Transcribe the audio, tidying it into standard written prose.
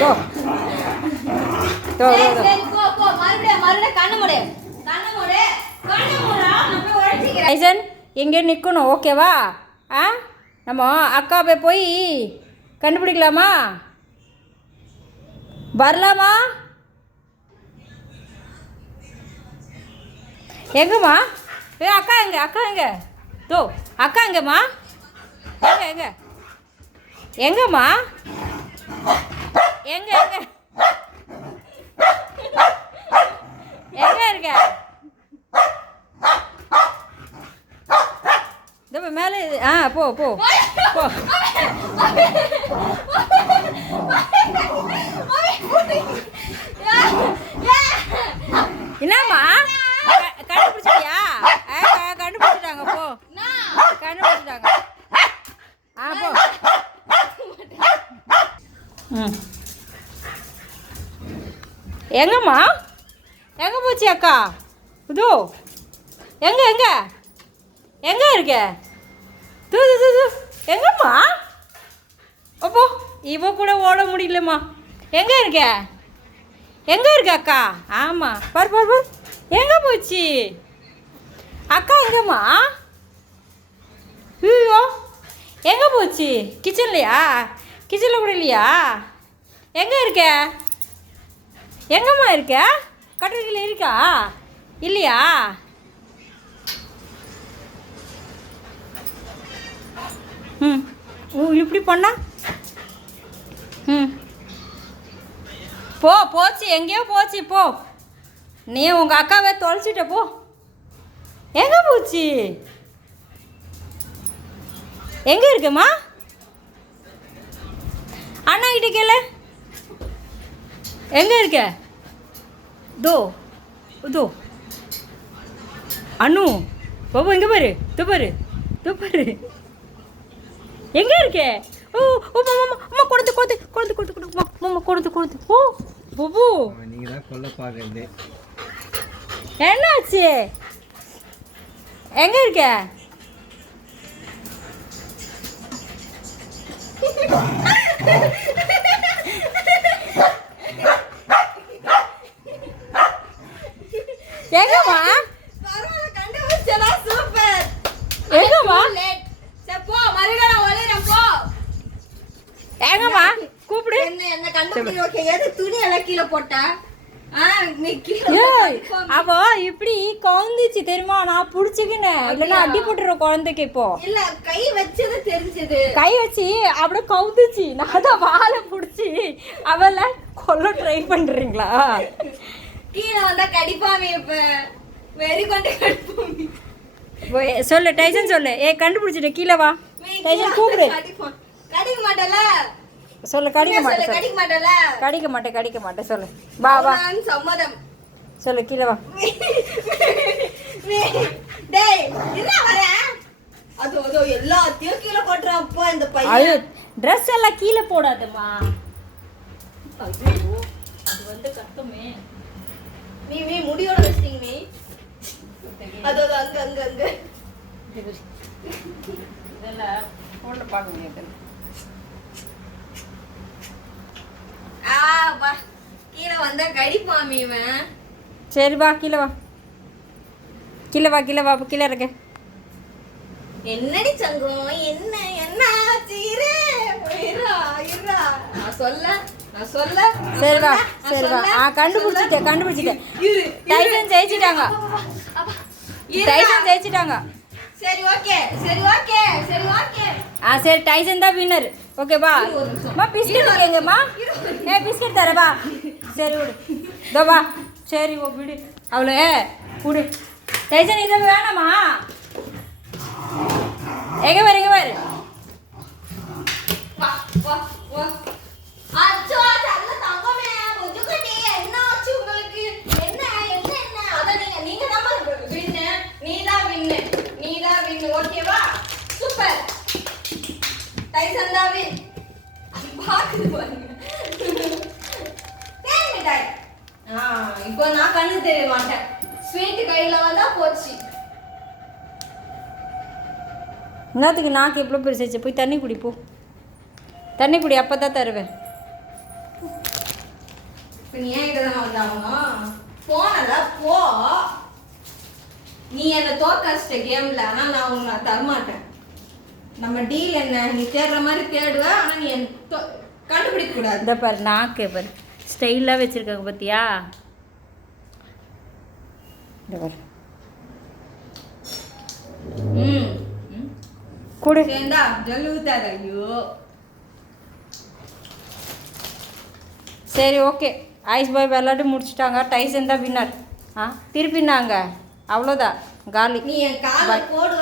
போ தோ டைசன் எங்கே நிற்கணும் ஓகேவா? ஆ நம்ம அக்காவை போய் கண்டுபிடிக்கலாமா? வரலாமா? எங்கம்மா? அக்கா எங்க தோ அக்கா எங்கம்மா? எங்க எங்கம்மா? எங்க இருக்க? இந்த மேலே போ போ போ. என்னம்மா கண்டுபிடிச்சிட்டியா? கண்டுபிடிச்சிட்டாங்க போ, கண்டுபிடிச்சிட்டாங்க. போ. எங்கம்மா? எங்கே போச்சு அக்கா? இதோ எங்கே இருக்க? தூ எங்கம்மா? அப்போ இவ கூட ஓட முடியலம்மா. எங்கே இருக்க அக்கா? ஆமாம் பாரு எங்கே போச்சு அக்கா? எங்கம்மா? ஐயோ எங்கே போச்சு? கிச்சனில் கூட இல்லையா? எங்கம்மா இருக்க? கட்டில் இருக்கா இல்லையா? இப்படி பண்ணா போச்சு எங்கேயோ போச்சு போ. நீ உங்கள் அக்காவை தொலைச்சிட்ட போ. எங்கே போச்சு? எங்கே இருக்குமா? அண்ணா கிட்ட கேளு. எங்கே இருக்க? தோ அண்ணு பாபு எங்கே பாரு தோ பாரு எங்கே இருக்க? அம்மா கொடுத்து ஓ பாபு நீங்க தான் கொல்ல பாக்குறது. என்னாச்சு? எங்கே இருக்க? எங்கம்மா? சூப்பர். எங்கம்மா? எங்கம்மா கூப்பிடு. என்ன கண்டுபிடி. ஓகே எது துணி எல்லாம் கீழே போட்டா? அவ இப்படி கவுந்துச்சு தெரியுமா? நான் புடிச்சுக்கினேன், இல்லைன்னா அடி போட்டுருவோம் குழந்தைக்கு. இப்போ இல்ல கை வச்சது தெரிஞ்சது. கை வச்சு அப்படியே கவுந்துச்சு. நான் தான் வாழை பிடிச்சி அவளை கொல்ல ட்ரை பண்றீங்களா? கீழே வந்தா கடிப்பாமே. இப்ப வெறி கொண்டு கடிப்பாமே. சொல்லு டைசன் சொல்லு. கண்டுபிடிச்சிட்டு கீழே வா டைசன் கூப்பிடு. கடிக்க மாட்டல சொல்லு. கடிக்க மாட்டேன் சொல்லு. வா சம்மதம் சொல்லு. கீழே வா. டேய் என்ன வர? அதோ எல்லாத்தையும் கீழே போட்றான் அப்பா இந்த பையன். ட்ரெஸ் எல்லாம் கீழே போடாதம்மா. ஐயோ அது வந்து கஷ்டமே. நீ முடியோட வச்சிட்டீங்க. அதோ அங்க இதெல்லாம் போன்ல பார்க்க முடியாது. வா கீழே வந்தா கடிப்பாமி இவன். சரி வா கீழே வா. கீழே இருக்க. என்னடி சங்கம்? என்ன ஆச்சுரே? இருடா நான் சொல்ல. சரி வா கண்டுபிடிச்சிட்டேன். டைசன் ஜெயிச்சிட்டாங்க. சரி ஓகே. சரி டைசன் தான் வின்னர். ஓகேவா? பிஸ்கட் கேங்கம்மா. பிஸ்கட் தர வா. சரி விடு. இதோ வா. சரி விடு அவளே விடு. டைசன் இதை வேணாமா? எங்க பாரு. அச்சோ நல்ல தங்கமே. முஜுகட்டி என்ன ஆச்சு உங்களுக்கு? என்ன அத நீங்க தான் வின்னு. நீதான் வின்னு. ஓகேவா? சூப்பர். டைசன் தான் வின். பாக்குது பாருங்க. தேன் மிட்டாய். இப்போ நான் கண்ணு தெரிய மாட்டேன். ஸ்வீட் கையில வந்தா போச்சு. என்னத்துக்கு நாக்கு எவ்வளோ பெருசாச்சு? போய் தண்ணி குடி அப்போ தான் தருவேன். இப்ப நீ ஏன் கிட்ட தான் வந்தாகணும் போனல போ நீ என்ன தோக்கடிச்சிட்ட கேம்ல ஆனா நான் உன்னை தரமாட்டேன் நம்ம டீல் என்ன நீ தேடுற மாதிரி தேடுவ ஆனா நீ கண்டுபிடிக்க கூடாது இந்த பாரு நாக்கு பாரு ஸ்டைலாக வச்சுருக்காங்க பார்த்தியா இந்த பாரு ம் கொடு சேர்ந்தா ஜல்லு ஊத்தாத ஐயோ சரி ஓகே ஐஸ் பாய் விளாட்டு முடிச்சிட்டாங்க டைசன் தான் வின்னர் ஆ திருப்பினாங்க அவ்வளோதான் காலி நீ என் காலை போடுவ